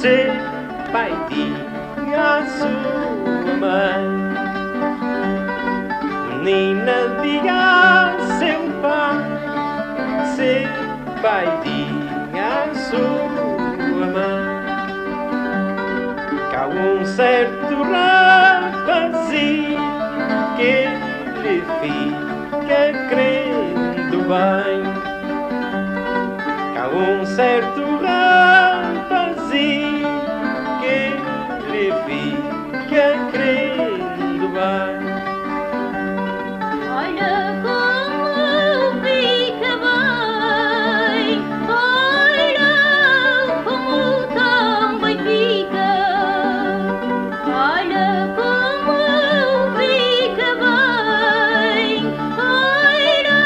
ser pai diga à sua mãe. Menina, diga ao seu pai, ser pai diga à sua mãe. Que há um certo rapazinho que lhe fica crendo bem. Que há um certo rapazinho que lhe fica crendo bem. Olha como fica bem, olha como também fica. Olha como fica bem, olha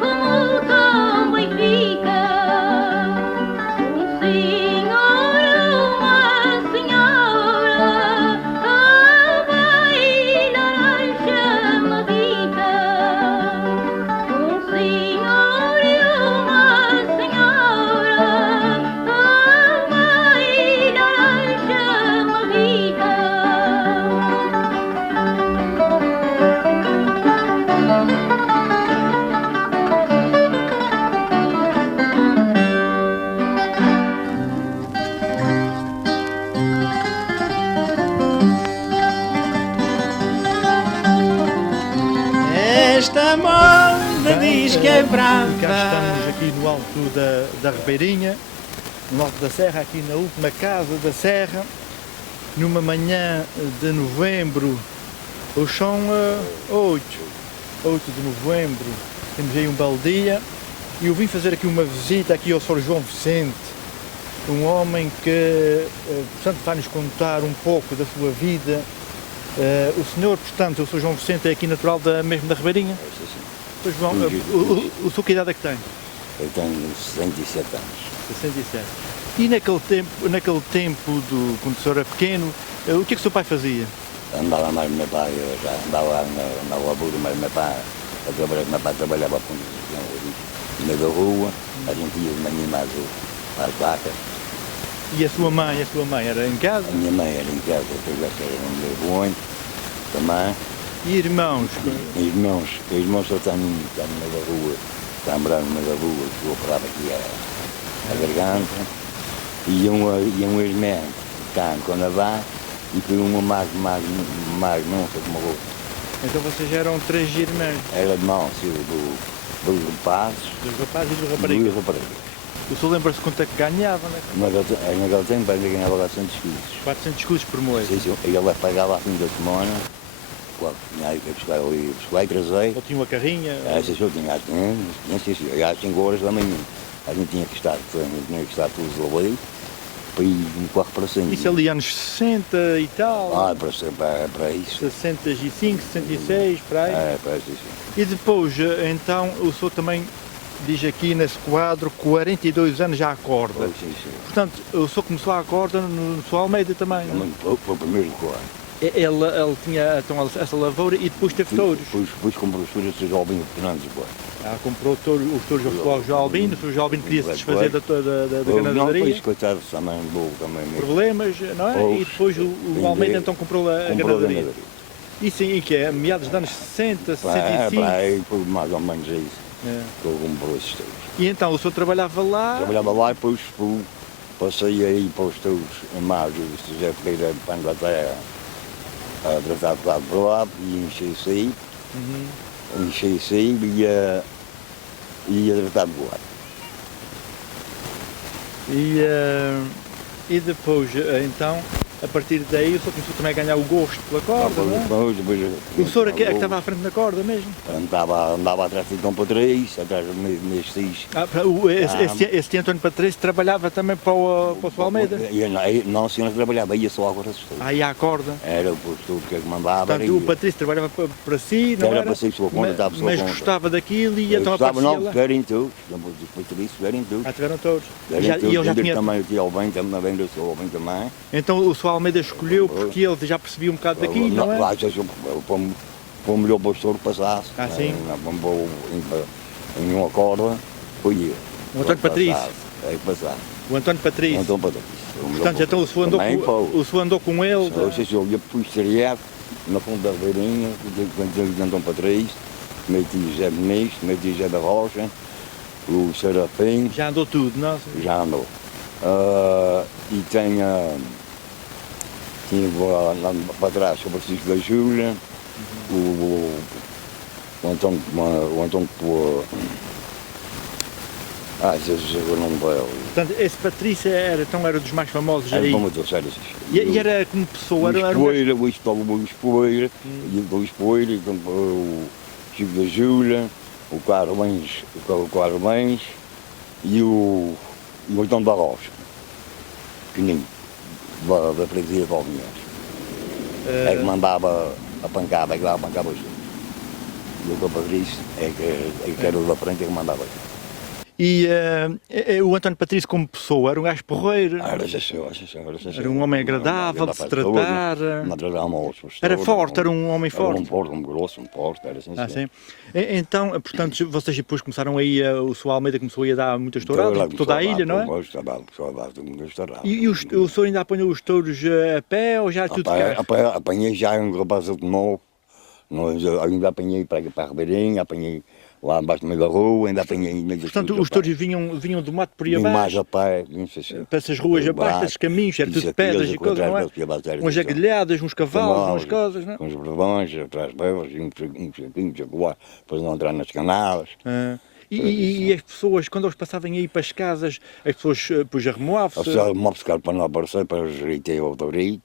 como também fica. Um senhor e uma senhora a bailar a chamadita. Um senhor e uma senhora a bailar a chamadita. Esta moda diz que é brava. Cá estamos aqui no alto da Ribeirinha, no alto da Serra, aqui na última casa da Serra, numa manhã de novembro, hoje são 8 de novembro, temos aí um belo dia, e eu vim fazer aqui uma visita aqui ao Sr. João Vicente, um homem que, portanto, vai-nos contar um pouco da sua vida. O senhor, portanto, o Sr. João Vicente é aqui natural mesmo da Ribeirinha? Pois João, o senhor que idade é que tem? Eu tenho 67 anos. 67. E naquele tempo quando o senhor era pequeno, o que é que o seu pai fazia? Andava mais com meu pai, eu já andava na lavoura, mas meu pai trabalhava no meio da rua, a gente ia de manhã mais às vacas. E a sua mãe era em casa? A minha mãe era em casa, depois já era no meio do ônibus também. E irmãos? Irmãos só estão no meio da rua, estão a morar no meio da rua, que eu operava aqui a garganta. E um irmão cá quando vai, e foi uma mais não sei como morreu. Então vocês eram 3 irmãos? Era de mão, dos rapazes. Dos rapazes e dos raparigas? Duas raparigas. O senhor lembra-se quanto é que ganhava, né? Naquele tempo ainda ganhava 400 quilos. 400 escudos por mês. Sim, ele pagava a fim da semana. Tinha aí que buscar e trazei. Ou tinha uma carrinha? Essa eu tinha, às 5 horas da manhã. A gente tinha que estar todos ali para ir um carro para cima. Isso ali anos 60 e tal? Para isso. 65, 66, para aí? Para isso. E depois, então, o senhor também diz aqui nesse quadro, 42 anos já acorda. Sim. Portanto, o senhor começou a acorda no Sr. Almeida também, não é? Foi o primeiro quadro. Ele tinha então essa lavoura e depois teve touros? Depois comprou os touros do Albino Fernandes. Comprou os touros ao Sr. Albino, o Sr. Albino queria se desfazer da Não, ganadaria. depois, coitado, também. Problemas, não é? E depois o Almeida então comprou a ganadaria. Isso em que é? Meados dos anos 60, 65? Foi mais ou menos isso. Que ele comprou esses touros. E então o senhor trabalhava lá? Trabalhava lá e depois passei aí para os touros em março, o José Pereira para a Inglaterra, a tratar de lado para lá, e enchei-se aí, e ia tratar de lado. E depois, então, a partir daí, o senhor começou também a ganhar o gosto pela corda, não é? Depois, o senhor é que estava à frente da corda mesmo? Andava atrás de Tom Patrício, atrás do mês 6. Esse António Patrício trabalhava também para o Sr. Almeida? Não, o senhor trabalhava, ia só agora assistir. Aí à corda? Era o postor que mandava. Portanto, o Patrício trabalhava para si, não era? Para si, sua conta, estava sua mas conta. gostava daquilo e então aparecia lá? Não, tiveram todos. Depois disso, tiveram todos. Tiveram todos. E ele já tinha... Também, o tio Albém também, o seu Albém também. Então o Sr. Almeida escolheu porque ele já percebia um bocado daqui, não é? Para o melhor pastor passasse. Sim? Em uma corda, foi eu. O António Patrício. é que passava. O António Patrício. Então, para isso. Portanto, então o senhor andou com ele? Eu sei se eu ia para o exterior, na Fonte da Beirinha, de Antão Patrício, meti José Muniz, meti José da Rocha, o Serafim. Já andou tudo, não? Já andou. E tinha lá para trás o Francisco da Júlia, o Antão Jesus, eu não me lembro. Portanto, esse Patrício era dos mais famosos Era aí. como eu sério. E era como pessoa? O Espoeira, o Chico da Júlia, o Carlos e o Antão da Rocha, pequenino, da freguesia de Palmeiras. É que mandava a pancada, que lá pancava os dois. E o Patrício é que era o da frente, é que mandava. E o António Patrício como pessoa era um gajo porreiro? Era um homem agradável de se tratar? Era forte, era um homem forte? Era um forte, um grosso, um forte, era assim. Sim. Então, portanto, vocês depois começaram aí, o Sr. Almeida começou a dar muitas touradas por toda a ilha, não é? E o senhor ainda apanhou os touros a pé ou já tudo de carro? Apanhei já um rapaz de novo, ainda apanhei para a Ribeirinha, apanhei lá embaixo do meio da rua, ainda apanhei... Portanto, os touros vinham do mato por aí abaixo? Mais a pé, não sei se... Para essas ruas abaixo, esses caminhos, era tudo pedras e coisas, não é? Umas aguilhadas, uns cavalos, umas coisas, não é? Uns bravões, atrás bebas, uns saquinhos, depois não entrar nas canalas. E as pessoas, quando eles passavam aí para as casas, as pessoas depois arremoavam-se? As pessoas arremoavam-se para não aparecer, para os gritar o doutorito.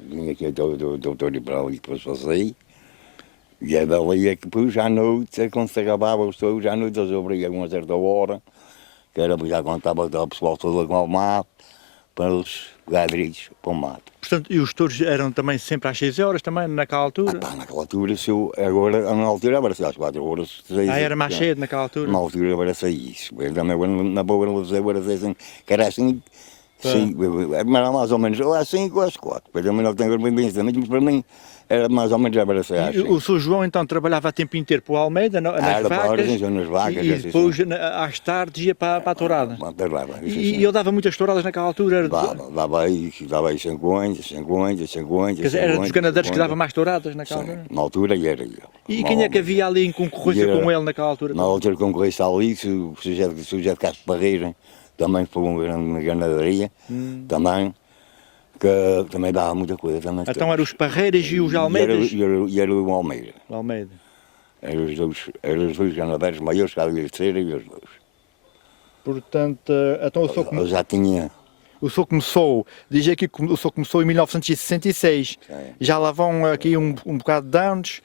Vinha aqui o doutorito para ali, depois passei. E é dali é que depois à noite, quando se acabava os touros, à noite eles obrigavam a uma certa hora, que era já quando estava o pessoal todo com o mato, para eles pegadrilhos para o mato. Portanto, e os touros eram também sempre às 6 horas, também, naquela altura? Naquela altura, agora, na altura era às 4 horas. 6, era mais cedo naquela altura? Na altura era 6. Na boa não sei, era assim, que era assim, sim, era mais ou menos, ou às 5 ou às 4. Depois também não tenho bem também, mas para mim era mais ou menos, era assim. O Sr. João então trabalhava a tempo inteiro para o Almeida, nas vacas, e depois às tardes ia para a tourada. E ele dava muitas touradas naquela altura? Dava aí 50. Quer dizer, era dos ganadeiros que dava mais touradas naquela altura? Na altura era ele. E quem é que havia ali em concorrência com ele naquela altura? Na altura concorrência ali, se o sujeito de Castro Barreira, também foi uma ganaderia, também. Que também dava muita coisa. Também então eram os Parreiras e os Almeidas? E era o Almeida. O Almeida. Eram os dois ganadeiros maiores, que havia de ser, e os dois. Portanto, então o senhor... Eu já tinha... O senhor começou, diz aqui que o senhor começou em 1966. Sim. Já lá vão aqui um bocado de anos.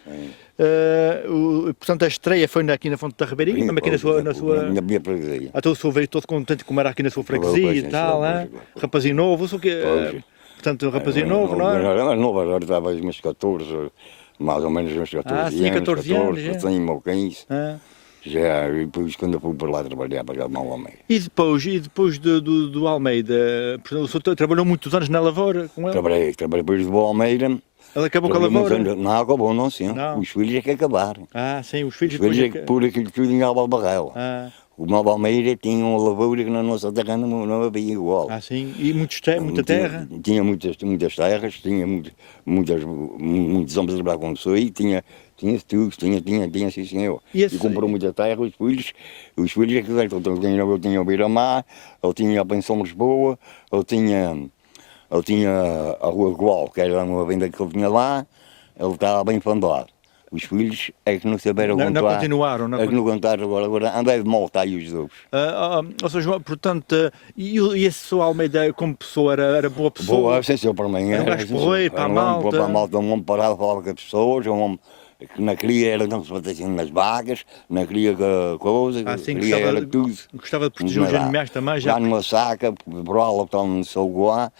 Portanto, a estreia foi aqui na Fonte da Ribeirinha, mesmo aqui na sua... Na minha freguesia. Então o senhor veio todo contente como era aqui na sua freguesia e tal, rapazinho novo, o senhor que... Portanto, um rapazinho novo, não é? Era novo, agora estava uns 14, mais ou menos uns 14 anos. Sim, 14 anos, assim, ou 15. Já, e depois quando eu fui para lá trabalhar, para o Almeida. E depois do Almeida, portanto, o senhor trabalhou muitos anos na lavoura com ele? Trabalhei depois do Almeida. Ele acabou com a lavoura? Não, acabou não, sim. Não. Os filhos é que acabaram. Sim, os filhos é que por aquilo tudo em Alba Barrela. O Novo Almeida tinha uma lavoura que na nossa terra não havia igual. Sim, e muita terra? Tinha muitas terras, tinha muitos homens a trabalhar com isso aí, tinha tudo, tinha sim senhor. E comprou muita terra, os filhos é que eu tinha o Beira-Mar, eu tinha a Pensão Lisboa, eu tinha a Rua Gual, que era uma venda que ele tinha lá, ele estava bem fundado. Os filhos é que não souberam contar. Não continuaram. É que não contaram agora andei de volta aí os dois. Ou seja, portanto, e esse Sr. Almeida como pessoa, era boa pessoa? Boa, sem ser para mim. Era um gajo porreiro, para a malta. Para a malta, um homem parava, falava com as pessoas, um homem que não queria era não se batessem nas vacas, não queria coisa, era tudo. Gostava de proteger os animais também? Já numa saca, por lá, então no Salgoá,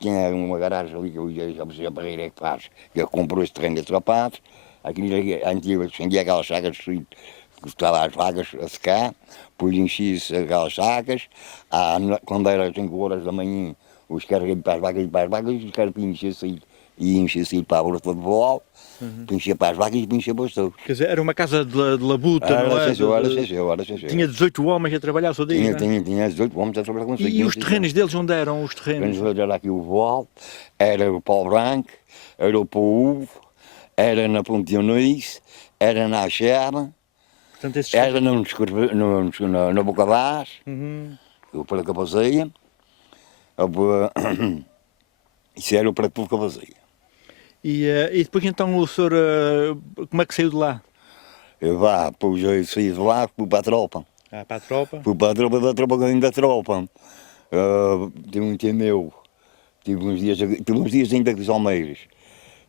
tinha uma garagem ali que eu já a barreira que faz, que comprou esse terreno de sapatos. Aqui antigo acendia aquelas sacas que estavam as vacas a secar, depois enchia-se aquelas sacas, quando era 5 horas da manhã, os carreguei para as vacas e os carpinhos enchiam-se aí, e enchia-se para a volta de voal, enchia para as vacas e enchia para os touros. Quer dizer, era uma casa de labuta, não é? Era, sim, senhor, era, sim, senhor. Tinha 18 homens a trabalhar o seu dia, não é? Tinha 18 homens a trabalhar com E os terrenos deles, onde eram os terrenos? Era aqui o voal, era o pau branco, era o pau uvo, era na Ponte Dionísio, era na Axera, Portanto, esses... era na Boca Vaz, Uhum. pela Capazia. Isso era para tudo Capazia. E depois então o senhor, como é que saiu de lá? Eu saí de lá, fui para a tropa. Ah, para a tropa? Fui para a tropa, da tropa, que da tropa. Tive um tio meu, tive uns dias ainda com os Almeiras.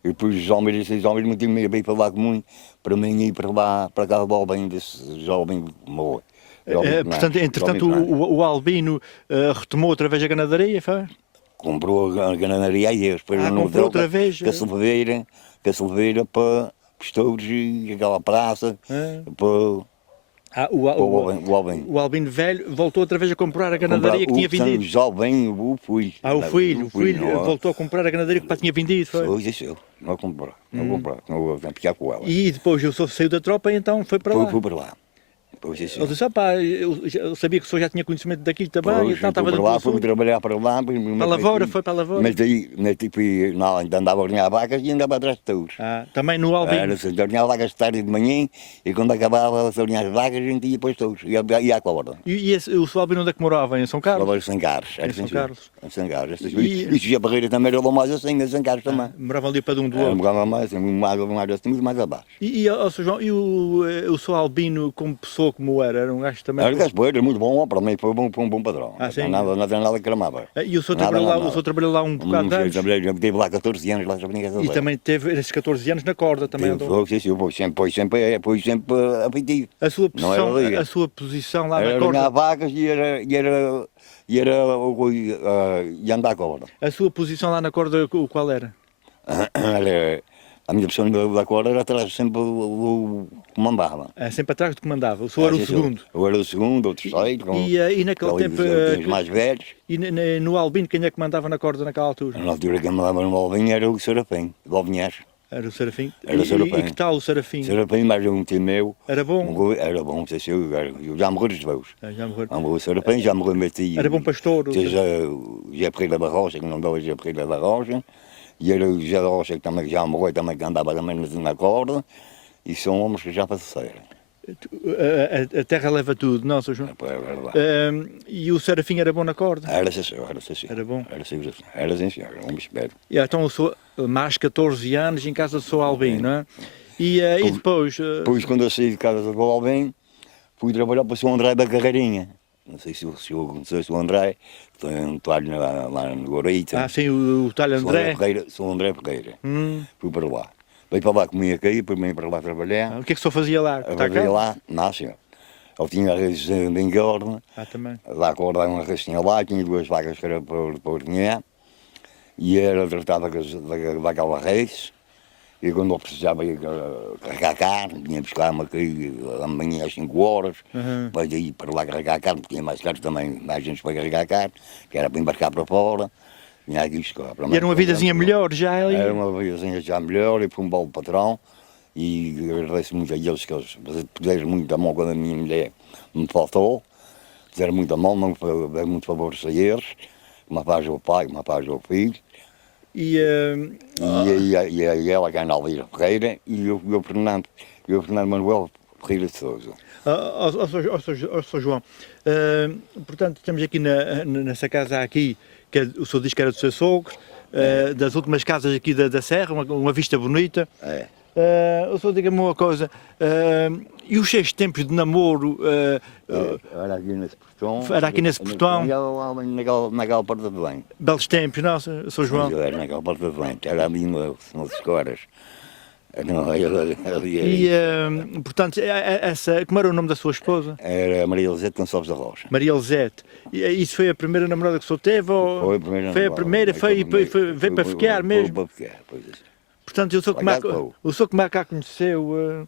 E depois os Almeiras me tinham bem falar comigo, para mim ir para lá, para cá, o Albino, desse jovem morre. Portanto, entretanto, o Albino retomou outra vez a ganadaria, foi? Comprou a ganadaria aí, depois comprou outra vez? Com a Silveira para os touros e aquela praça, para o Albino. O Albino velho voltou outra vez a comprar a ganadaria que tinha vendido. O jovem, o filho. O filho voltou a comprar a ganadaria que o pai tinha vendido, foi? Foi isso, não comprou, não ficar com ela. E depois o senhor saiu da tropa e então foi para lá? Fui para lá. Ele disse, eu sabia que o senhor já tinha conhecimento daquilo também, pois, então estava para lá, fui trabalhar para lá. Para a lavoura, foi para a lavoura? Mas daí, ainda andava a ordenhar vacas e andava atrás de touros. Também no Albino? Era, se ordenhava vacas de tarde e de manhã, e quando acabava de ordenhar as vacas, a gente ia para os touros, ia à corda. E o seu Albino onde é que morava? Em São Carlos? Morava em São Carlos. Em São Carlos. Em São Carlos. E a Barreira também era lá mais assim, em São Carlos também. Moravam ali para de um do outro? Morava mais, muito mais abaixo. E Sr. João, o seu Albino como pessoa como era um gajo também? Era era muito bom, para mim foi um bom padrão. Não tinha nada que cramava. E o senhor trabalhou lá um bocado de anos? Tive lá 14 anos, lá E também teve esses 14 anos na corda também? Foi sempre apetitivo. A sua posição lá na era corda? Era vacas e andar à corda. A sua posição lá na corda qual era? A minha posição da corda era atrás, sempre o comandava. Sempre atrás do que mandava. O senhor era o segundo? Eu era o segundo, o terceiro. E naquele tempo... Os mais velhos. E no Albino, quem é que mandava na corda naquela altura? Na altura quem mandava no Albino era o Serafim, o Alvinhas. Era o Serafim? Era o Serafim. E que tal o Serafim? Serafim, mais um tio meu. Era bom? Era bom, sei se eu já morreram os dois. Já morreram. Já morreu o Serafim, já morreu o meu tio. Era bom pastor? Já Pereira da Rocha, que não dava já Pereira da Rocha. E era o José da Rocha, que também já morreu, também que andava também na corda. E são homens que já faleceram. A terra leva tudo, não, Sr. João? É verdade. E o Serafim era bom na corda? Era sim, senhor. Era bom? Era sim, senhor. Um espero. Então eu sou mais 14 anos em casa do Sr. Albino, não é? E depois... Depois, quando eu saí de casa do Albino, fui trabalhar para o Sr. André da Carreirinha. Não sei se o senhor conheceu o André, tem um talho lá no Gorita. Sim, o talho André. Sou André Pereira. Fui para lá. Veio para lá comigo aqui, depois vim para lá trabalhar. O que é que o senhor fazia lá? Fazia lá? Não, senhor. Eu tinha a raiz de engorda. Também. Lá acordava uma raiz tinha lá, tinha duas vacas que era para ordenhar. E era tratada daquela raiz. E quando eu precisava ir carregar carne, vinha buscar-me aqui amanhã às 5 horas, para ir para lá carregar carne, porque tinha mais carne também, mais gente para carregar carne, que era para embarcar para fora. Vinha aqui buscar. E era uma vidazinha melhor já ali? Era uma vidazinha já melhor, e fui um bom patrão. E agradeço muito a eles, que eles puseram muito a mão quando a minha mulher me faltou. Fizeram muito a mão, não dei muito favor a eles. Uma faz ao pai, uma faz ao filho. E ela, que é a Alvira Ferreira, e o Fernando Manuel Ferreira de Sousa. Sr. João, portanto, estamos aqui nessa casa aqui, que o senhor diz que era do seu sogro, das últimas casas aqui da Serra, uma vista bonita. O senhor diga-me uma coisa, e os 6 tempos de namoro... Era aqui nesse portão. Era aqui nesse portão? Naquela porta de bem. Belos tempos, não, Sr. João? Era naquela porta de bem, era ali nas escoras. E, portanto, como era o nome da sua esposa? Era Maria Elisete Gonçalves da Rocha. Maria Elisete. E isso foi a primeira namorada que o senhor teve? Ou... Foi a primeira. Foi a primeira, veio para ficar mesmo? Foi para ficar, pois é. Portanto, o senhor como é que a conheceu?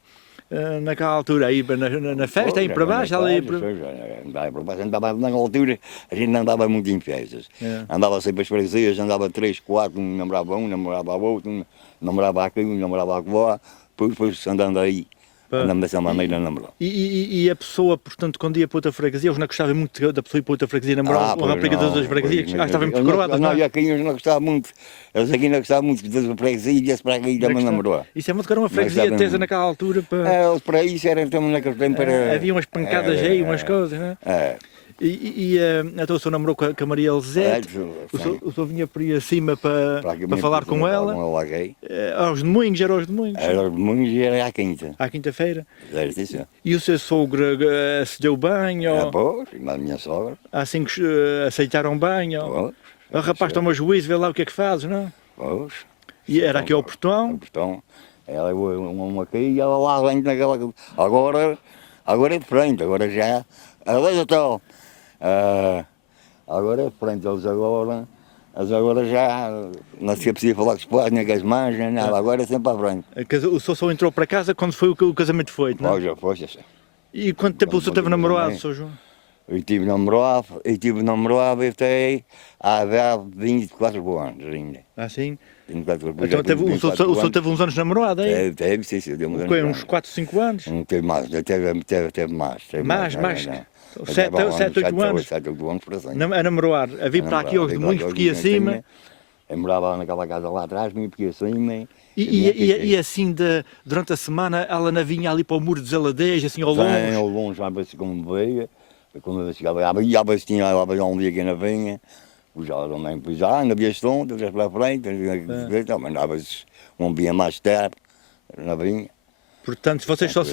naquela altura, aí na festa, aí para baixo, ali para... Andava para baixo, andava naquela altura, a gente não andava muito em festas. É. Andava sempre as freguesias, andava 3, 4, namorava um, namorava outro, namorava aqui, namorava lá, depois andando aí. Andamos dessa maneira a namorar. E a pessoa, portanto, quando ia para outra freguesia, eles não gostavam muito da pessoa ir para outra freguesia namorar uma rapariga das outras freguesias? Estavam muito coroadas, não é? Não, aqui eles não gostavam muito. Eles aqui não gostavam muito das freguesias e esse para aqui também namorou. Isso é muito caro, uma freguesia tesa naquela altura. Eles para isso eram também naquele tempo. Havia umas pancadas aí, umas coisas, não é? Então o senhor namorou com a Maria Elisete, o senhor vinha por aí acima para falar com ela, aos domingos, era aos domingos? Era aos domingos e era à quinta. À quinta-feira? Era isso. E o seu sogro se deu bem? Pois, a minha sogra. Assim que aceitaram bem? O rapaz toma juízo, vê lá o que é que fazes, não? Pois. E era aqui ao portão? Ao portão. Ela uma aqui e ela lá dentro naquela... Agora é diferente, agora já... Agora então... agora é diferente, eles agora já não se precisa falar com os pais, nem com as mães, nem nada, agora é sempre à frente. O senhor só entrou para casa quando foi o casamento feito, não é? Já foi, já sei. E quanto tempo o senhor teve namorado, Sr. João? Eu tive namorado até há 24 anos ainda. Ah, sim? 24 anos. Então o senhor teve uns anos namorado, é? Teve, sim, deu Uns 4, 5 anos? Não teve mais, teve mais. Mais? 7, 8 anos? 7, 8 anos por assim. A namorar, a vir para aqui aos domingos, porque ia acima. Eu morava naquela casa lá atrás, me porque acima. E assim, durante a semana, ela não vinha ali para o muro dos Aladeiros, assim ao longe? Sim, ao longe, a ver se como veio. Quando eu chegava, a ver se tinha um dia que ainda vinha. Já também, ainda havia som, depois para a frente, mas andava-se um dia mais tarde, não vinha. Portanto, vocês só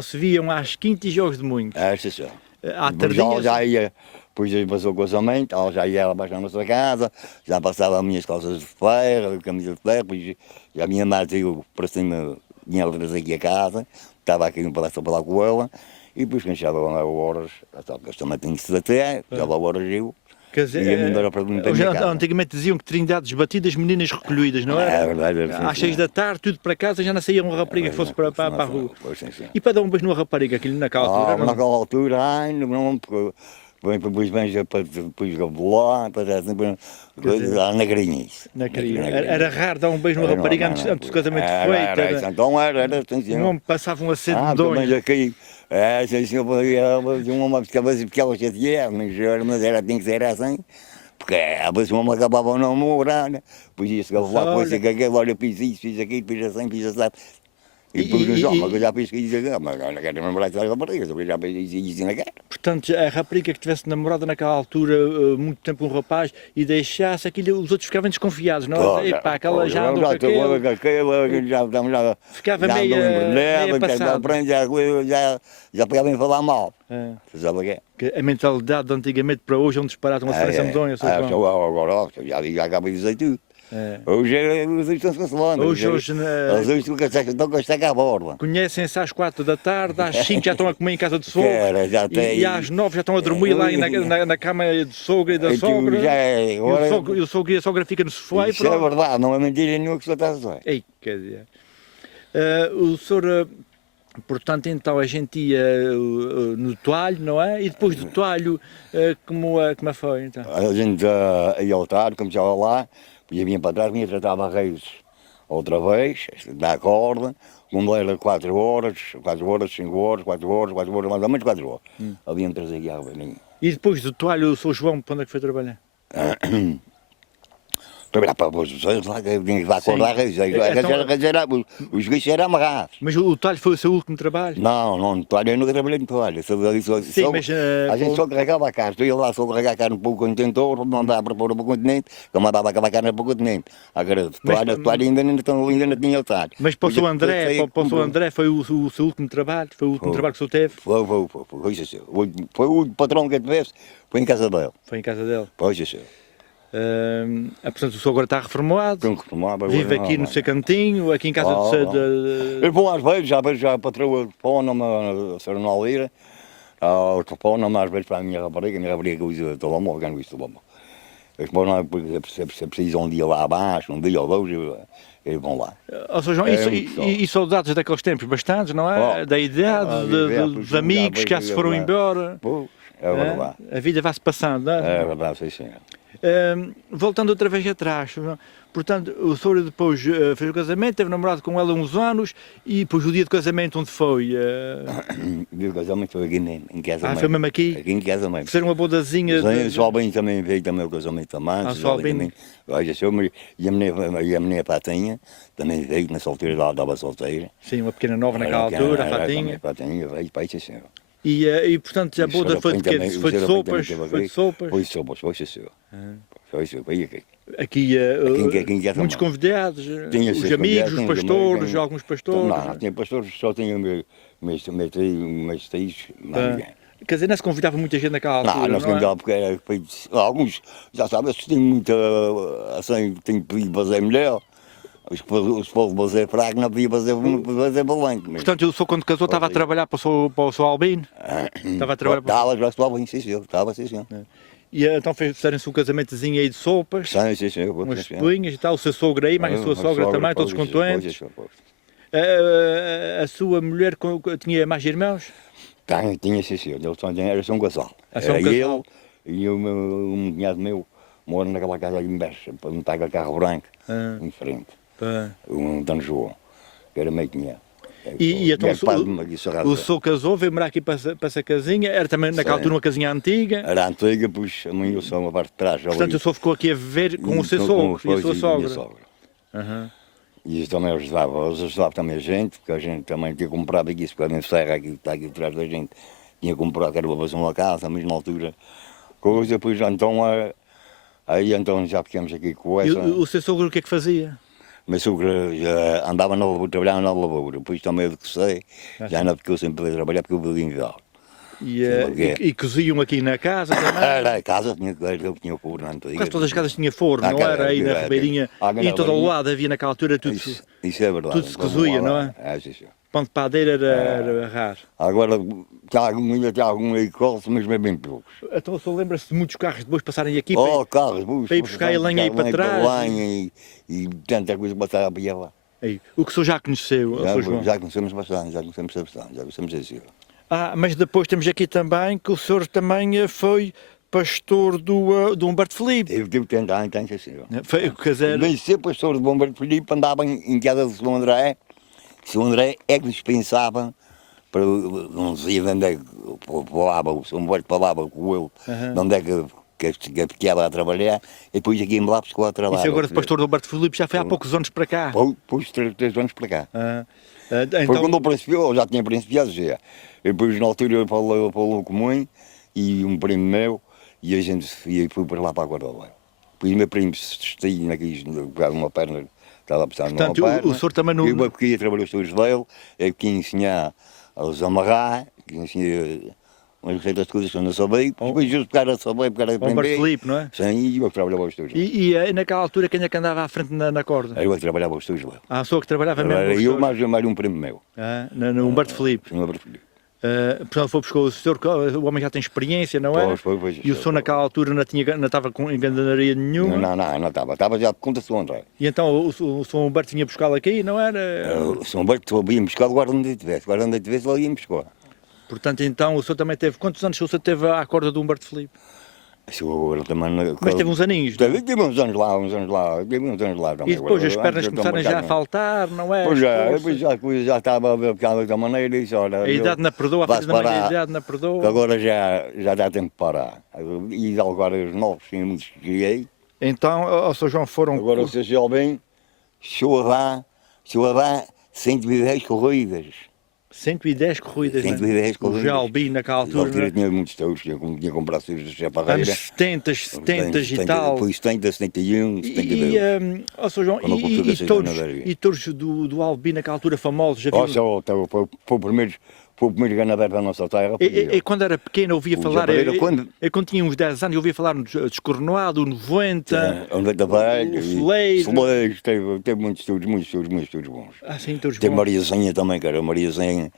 se viam às quintas e aos domingos? Sim, sim. À tardinha? Já ia, depois passou o casamento, ela já ia abaixo da nossa casa, já passava as minhas calças de ferro, camisa de ferro, depois já a minha mãe saiu para cima, vinha ela trazer aqui a casa, estava aqui no palácio para lá com ela, e depois quando chegava horas, eu também tenho que se até, chegava horas eu, quer dizer, antigamente diziam que trindades batidas, meninas recolhidas, não é? É verdade. Às 6 da tarde, tudo para casa, já não saía uma rapariga que fosse para a rua. E para dar um beijo numa rapariga, aquilo naquela altura? Naquela altura, ainda não, porque depois vem depois lá, na carinha isso. Era raro dar um beijo numa rapariga antes do casamento feito? Então era, um homem passava um acedo de dons. Uma ficava chateada, mas tinha que ser assim. Porque a vez uma acabava não namorar, depois ia chegar lá, depois aquele, olha, fiz isso, fiz aquilo, fiz assim, fiz assim. E depois nos homens, eu já fiz isso, mas eu não quero namorar essa rapariga, eu já fiz isso na cara. Portanto, a rapariga que tivesse namorado naquela altura, muito tempo um rapaz, e deixasse aquilo, os outros ficavam desconfiados, não é? Epá, aquela já andou com aquele... Ficava meia passada. Já pegava em falar mal. Sabe o quê? A mentalidade de antigamente para hoje é um disparate, uma diferença medonha. Agora, já acabei de dizer tudo. Hoje estão se cancelando. Hoje estão com esta borda. Conhecem-se às 4 da tarde, às 5 já estão a comer em casa de sogra. E às 9 já estão a dormir lá na cama de sogra e da sogra. E o sogro e a sogra ficam no sofá. Isso é verdade, não é mentira nenhuma que o senhor está a dizer. Ei, quer dizer. O senhor, portanto, então a gente ia no toalho, não é? E depois do toalho, como foi então? A gente ia ao tarde, como já lá. E vinha para trás, vinha tratava a reis outra vez, da corda, quando era 4 horas, 5 horas, 4 horas, mais ou menos 4 horas. Haviam trazer aqui a Rabaninha. E depois do toalho, o Sr. João, para onde é que foi trabalhar? Trabalhar para os outros lá, que vinha para acordar a reis. Os guichos eram amarrados. Mas o toalho foi o seu último trabalho? Não, toalho, eu nunca trabalhei no toalho. Sim, mas... A gente só carregava a carne, eu ia lá só carregar a carne para o contentor, mandava para pôr para o continente, que eu mandava aquela carne para o continente. Agora, toalho ainda não tinha o talho. Mas para o Sr. André foi o seu último trabalho? Foi o último trabalho que o senhor teve? Foi o patrão que tivesse, foi em casa dele. Foi em casa dele? Pois, isso. Portanto, o senhor agora está reformado, vive aqui no seu cantinho, aqui em casa de... Eu vou às vezes, já a patroa telefona-me, a senhora Nalira, telefona-me às vezes para a minha rapariga que usa telemóvel, que não usa telemóvel. Eles vão lá, se precisam um dia lá abaixo, um dia ou dois, eles vão lá. Ó Sr. João, É e, muito só. e saudades daqueles tempos bastantes, não é? Oh, Da idade, dos amigos que já se foram lá. embora. Pois, é verdade. A vida vai-se passando, não é? É verdade, sim, senhor. Voltando outra vez atrás, portanto, o senhor depois fez o casamento, teve namorado com ela uns anos e depois o dia de casamento onde foi? Viu, o casamento foi aqui em casa mesmo. Foi mesmo aqui? Aqui em casa mesmo. Fizeram uma bodazinha Sim, só bem também veio também o casamento também. Só bem. Olha, e a menina Patinha também veio nessa altura, ela estava solteira. Sim, uma pequena nova naquela altura, a Fatinha. Patinha veio para isso, senhor. E portanto a boda foi de quê? Foi de sopas? Foi de sopas? Foi de sopas, foi senhor. Foi isso, foi aqui. Aqui, Aqui em casa muitos também. convidados, Tinha os seus amigos, convidados, os tinha os pastores, amigos, alguns pastores. Não, tinha pastores, só tinha meus tios, não ninguém. Quer dizer, não se convidava muita gente naquela altura, Não, nós não é? convidávamos porque era, alguns, já sabes, tinham muita, assim, tinham pedido fazer mulher. Os povos fazer fraco não podia fazer valente. Portanto, o senhor quando casou estava a trabalhar para o seu Albino? Estava a trabalhar para o Estava, já estava, sim senhor, estava, sim senhor. E então fizeram-se um casamentozinho aí de sopas, Sim senhor. umas espuinhas e tal, o seu sogro aí, mais a sua sogra também, todos contentes. A sua mulher tinha mais irmãos? Tinha sim senhor, era só um casal. Só um Era casal. ele e um cunhado meu, mora naquela casa ali em Bessa, para não estar com o carro branco, em frente. Um Dom João, que era meio cunhado. E então o senhor casou, veio morar aqui para essa casinha, era também naquela altura uma casinha antiga. Era antiga, pois a mãe e o só uma parte de trás. Portanto o senhor ficou aqui a viver com o seu sogro e a sua sogra. E isso também ajudava também a gente, porque a gente também tinha comprado aqui, porque a minha serra que está aqui atrás da gente, tinha comprado, que era para fazer uma casa, mas na altura, coisa, depois então, aí então já ficamos aqui com essa. E o seu sogro o que é que fazia? Meu sogro andava trabalhava na lavoura, depois também eu que sei, já não ficou sempre a trabalhar porque eu vivia em Vidal. E coziam aqui na casa também? Era a casa, eu tinha o forno antigo. Quase todas as casas tinham forno, não era? Aí na Ribeirinha, e em todo o lado havia naquela altura tudo, Isso é verdade. tudo se cozia, não é? É, sim, senhor. Pão de padeira era raro. Agora, ainda tem algum aí que corre, mas é bem poucos. Então o senhor lembra-se de muitos carros depois passarem aqui Carros, para ir buscar a lenha aí para trás? E tanta coisa para estar a pilhar lá. Aí, o que o senhor já conheceu, Sr. João? Já conhecemos bastante, já conhecemos assim. Mas depois temos aqui também que o senhor também foi pastor do Humberto Filipe. Eu tive que tentar, então, sim, senhor. Foi, quer dizer, Bem ser pastor do Humberto Filipe, andava em casa do São André. São André é que dispensava, para, não dizia de onde é que falava, o São Humberto falava com ele, de onde é que ela a trabalhar, e depois aqui em lá ficou a trabalhar. isso agora de pastor do Humberto Filipe já foi há poucos anos para cá. Pus 3 anos para cá. Então, Foi quando eu principiou, eu já tinha principiado já. E depois na altura eu falou com mãe e um primo meu, e a gente fui para lá para a Guarda-Leira. Depois o meu primo se vestia aqui, uma perna, estava a precisar numa portanto, perna. o senhor também não... Eu aqui ia trabalhar os seus dele, eu que ia ensinar a amarrar, que ensinar umas receitas de coisas que eu não sabia, depois eu pegar a saber, pegar a aprender. Humberto Filipe, não é? Sim, e eu trabalhava os teus. E naquela altura quem é que andava à frente na corda? Eu trabalhava os teus. A pessoa que trabalhava mesmo Era com os eu senhores? mais um primo meu. No Humberto Filipe. Não Filipe. Portanto, foi buscar o senhor, o homem já tem experiência, não é? Pois, E o senhor naquela altura não estava com enganaria nenhuma? Não estava. Estava já por conta do São André. E então o São Humberto vinha buscá-lo aqui, não era? O São Humberto ia buscar o guarda onde tivesse. Guarda onde tivesse, ele ia buscar. Portanto, então o senhor também teve... Quantos anos o senhor teve à corda do Humberto Filipe? Mas teve uns aninhos, não é? Tive uns anos lá também. E depois as pernas começaram já a faltar, não é? Pois é, depois já a coisa já estava a ver da maneira e disse, olha... A idade não perdoa, a filha da mãe, a idade não perdoa. Agora já dá tempo de parar. E agora os novos, sim, muitos que criei. Então, o Sr. João foram... Agora o seu bem, chegou lá 110 corridas. 110 corridas, 110 corridas. O Jalbi naquela altura. Tinha muitos touros, tinha comprado os de chaparreira. Anos 70 e tal. Foi 70, 71, 72. Sr. João, e touros do Albi naquela altura famosos? Foi o primeiro ganadeiro da nossa terra. E quando era pequeno ouvia falar, quando tinha uns 10 anos, eu ouvia falar no Descornoado, o 90, o 90 velho, o Foleiro. Teve muitos touros bons. Sim, touros Teve bons. Mariazinha também, que era Mariazinha,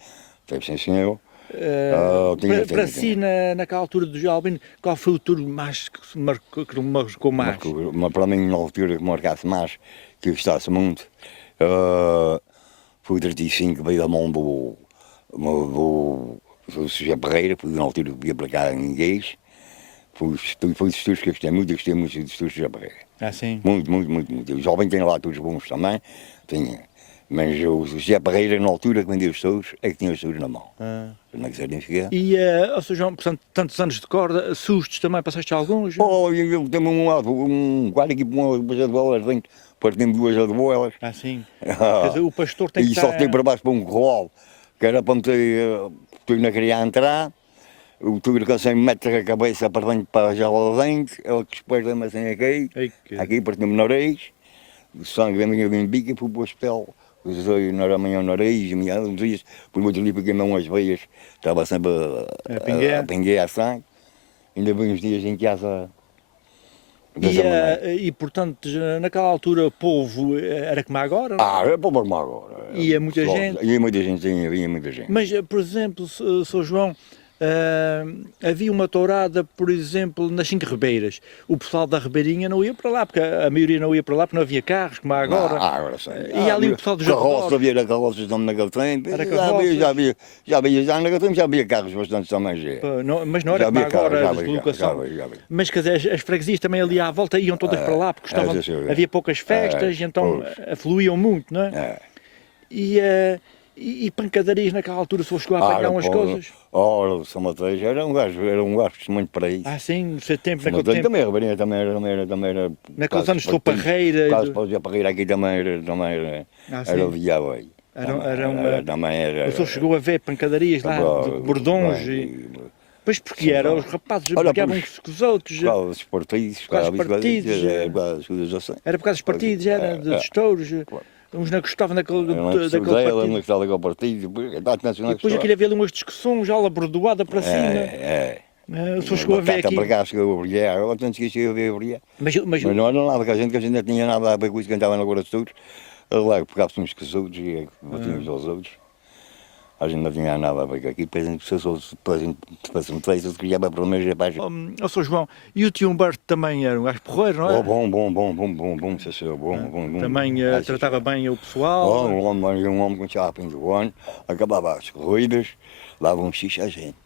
teve sim senhor. Para si, naquela altura do Albino, qual foi o touro mais que marcou mais? Mas para mim, na altura que marcasse mais, que eu gostasse muito, foi o 35, veio da mão do José Pereira, foi na altura que ia para cá em inglês. Foi os touros que eu gostei muito dos touros do José Pereira. Ah, sim? Muito. O jovem tem lá touros bons também, tinha. Mas o José Pereira, na altura que vendia os touros, é que tinha os touros na mão. Não é que significa? E, Sr. João, portanto, tantos anos de corda, sustos também, passaste alguns? Oh, eu tenho um quadro aqui com umas aduelas dentro, partimos duas aduelas. Ah, sim. Quer dizer, o pastor tem que E soltei para baixo para um corral, que era para meter, tu não queria entrar, o touro com 100 metros a cabeça para dentro, para já lá dentro, ele que espera-me assim aqui partimos o nariz, o sangue da minha bica, fui para o hospital. Os dois na manhã, o nariz, uns dias, por outro dia peguei umas veias, estava sempre a pinguear sangue. Ainda bem uns dias em casa. E, portanto, naquela altura o povo era como agora? É povo como agora. Ia muita gente? Ia muita gente, sim, havia muita gente. Mas, por exemplo, Sr. João, havia uma tourada, por exemplo, nas 5 Ribeiras. O pessoal da Ribeirinha não ia para lá, porque a maioria não ia para lá, porque não havia carros, como há agora. Agora sim. E ali o pessoal dos carroças, havia carroças também naquele tempo. Já havia carros bastante também. Mas não era como agora a deslocação. Mas, quer dizer, as freguesias também ali à volta iam todas para lá, porque havia poucas festas, e então afluíam muito, não é? E pancadarias naquela altura, se chegou a apanhar umas coisas? Ora, o São Mateus era um gajo muito para isso. Ah, sim, no seu tempo, naquele tempo. Também a Ribeirinha também era. Naqueles anos de Parreira. Quase para a Parreira aqui também era o diabo aí. O senhor chegou a ver pancadarias lá, de bordões Pois porque era, os rapazes brigavam-se com os outros. Por causa dos partidos. Por causa dos partidos. Era por causa dos partidos, era dos touros. Uns não gostavam daquele partido. Não gostava daquele partido. E depois aquilo havia ali umas discussões, já bordoada para cima. O senhor chegou a ver aqui. Chegou a brilhar, agora tanto que chegou a ver brilhar. Mas não era nada que a gente não tinha nada a ver com isso que andava na Guarda de Touros. Lá pegava-se uns com os outros e batíamos aos outros. A gente não tinha nada a ver com aquilo, depois se metesse, eu queria para o meio rapaz. Ó Sr. João, e o tio Humberto também era um gajo porreiro, não é? Bom, se senhor, bom. Também tratava bem o pessoal? Um homem com chapéu do ano, acabava as corridas, dava um xixi a gente.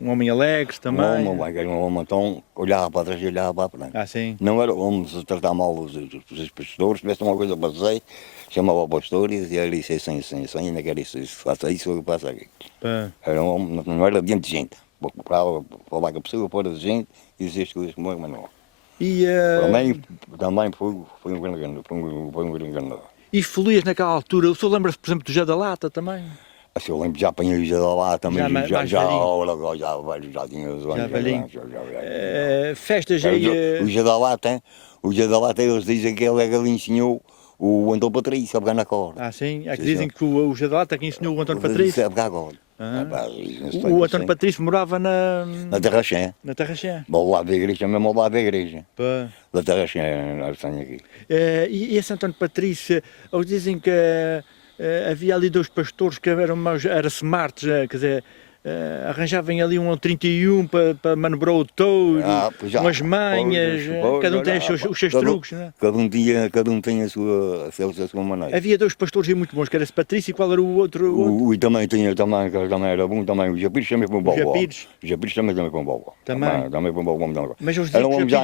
Um homem alegre também. Um homem então, olhava para trás e olhava para a frente. Ah, sim. Não era homem se tratar mal os pastores, se tivesse uma coisa para dizer, chamava o pastor e dizia ali, assim, ainda quer isso, faça isso, eu faço aqui. Era um homem, não era diante de gente. Falar com a pessoa, pôr de gente e dizer as coisas como é, mas não. Também foi um grande ganador. E folias naquela altura, o senhor lembra-se, por exemplo, do Jé da Lata também? Se eu lembro, já apanhei o Jé da Lata também, já tinha os anos. Festas aí... O Jé da Lata, eles dizem que ele é que lhe ensinou o Antônio Patrício a pegar na corda. Ah, sim? É que dizem que o Jé da Lata que ensinou o Antônio Patrício. A pegar a corda. O Antônio Patrício morava na Terra-Chã. Na Terra-Chã. Ao lado da igreja, mesmo ao lado da igreja. Da Terra-Chã, nós estamos aqui. E esse Antônio Patrício, eles dizem que havia ali 2 pastores que eram smarts, quer dizer, arranjavam ali um 31 para manobrar o touro, umas manhas, cada um tem os seus truques, não é? Cada um tem a sua maneira. Havia 2 pastores aí muito bons, que era esse Patrício e qual era o outro? E também era bom, também o Japires também foi um bom. O Japires também foi um bom. Também foi um bom. Mas os era um homem já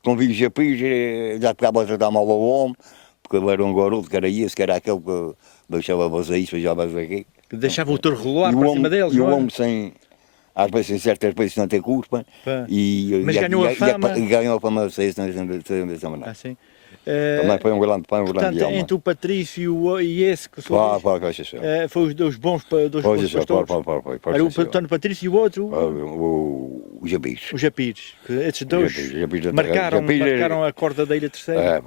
com o Japires, já pegava a tratar mal ao homem, porque ele era um garoto, que era esse, que era aquele que deixava fazer isso, deixava fazer aqui. Que deixava o touro rolar para cima deles, e o homem sem, às vezes, certas vezes não ter culpa. Mas ganhou a fama. Ganhou a fama dessa maneira. Sim. Também foi um grande portanto, entre o Patrício e esse que foi os 2 bons pastores. Era o Antônio Patrício e o outro? O Japires. O Japires. Esses 2 marcaram a corda da Ilha Terceira.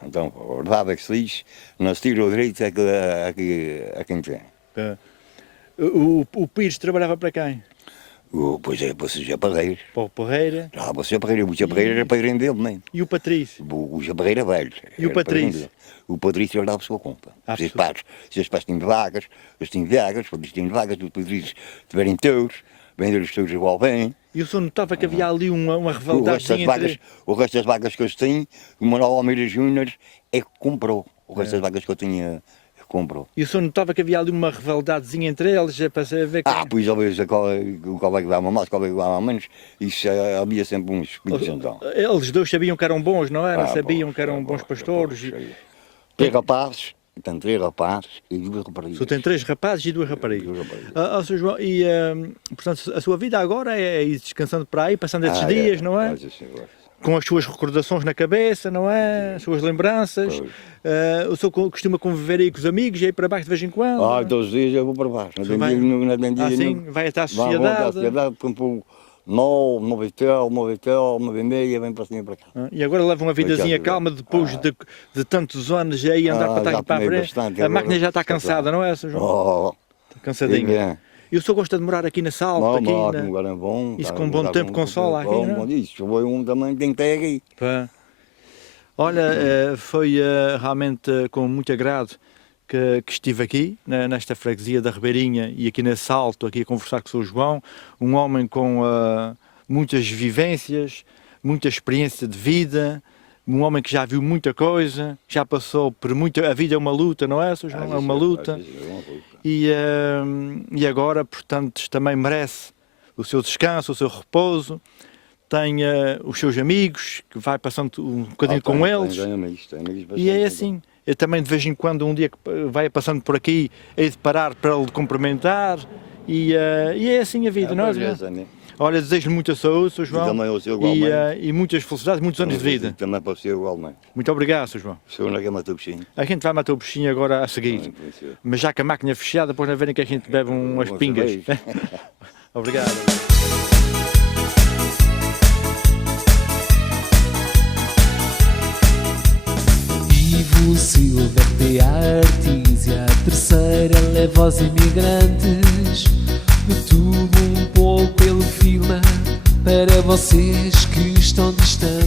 Então, a verdade é que se diz, não se tira o direito a quem tem. O Pires trabalhava para quem? Pois é, para o Chaparreiros. Para o Parreira. Já para o Chaparreiros. O Chaparreiros era padrinho dele, nem. E o Patrício? O Chaparreiro é velho. E o era padrinho Patrício? dele. O Patrício era da sua conta. Ah, Os seus pais tinham vagas, eles tinham vagas, o Patrício tinha vagas, o Patrício tiverem touros, vender os touros igual bem. E o senhor notava que havia ali uma O resto, rivalidade entre... o resto das vagas que eles têm, o Manuel Almeida Júnior é que comprou. O resto das vagas que eu tinha, comprou. E o senhor notava que havia ali uma rivalidadezinha entre eles, é para se ver que... Pois talvez qual é que vai mais, qual é que vai menos, isso havia sempre uns espíritos então. Eles dois sabiam que eram bons, não era? Sabiam que eram bons pastores. Três rapazes, então 3 rapazes e 2 O raparigas. senhor tem 3 rapazes e 2 raparigas. Sr. João, e portanto a sua vida agora é ir descansando para aí, passando esses dias, não é? Com as suas recordações na cabeça, não é? As suas lembranças. O senhor costuma conviver aí com os amigos, e aí para baixo de vez em quando? Todos os dias eu vou para baixo. Vai... Sim, vai até à sociedade. Vai à sociedade, por 9 e tal, 9 e meia, vem para cima e para cá. E agora leva uma vidazinha calma depois de tantos anos aí andar para trás e para a frente. A máquina já está cansada, não é, Sr. João? Está cansadinha. E o senhor gosta de morar aqui na Salto? Agora é bom. Isso com um bom tempo, com sol aqui, não é? Isso foi também tem que ter aqui. Olha, foi realmente com muito agrado que estive aqui, nesta freguesia da Ribeirinha e aqui na Salto, aqui a conversar com o Sr. João, um homem com muitas vivências, muita experiência de vida, um homem que já viu muita coisa, já passou por muita... A vida é uma luta, não é, Sr. João? É uma luta. E agora, portanto, também merece o seu descanso, o seu repouso. Tem os seus amigos, que vai passando um bocadinho com eles. Tem amigos e é assim. Eu também, de vez em quando, um dia que vai passando por aqui, hei de parar para lhe cumprimentar. E é assim a vida, não é? Olha, desejo-lhe muita saúde, Sr. João. E muitas felicidades, muitos anos de vida. Também para o senhor igualmente. Muito obrigado, Sr. João. O senhor não quer matar o bichinho? A gente vai matar o bichinho agora a seguir. Mas já que a máquina é fechada, depois não verem que a gente bebe umas pingas. Obrigado. Ivo Silva, P.A. Artísia, terceira leva aos imigrantes. Me tubo um pouco pelo filme para vocês que estão distantes.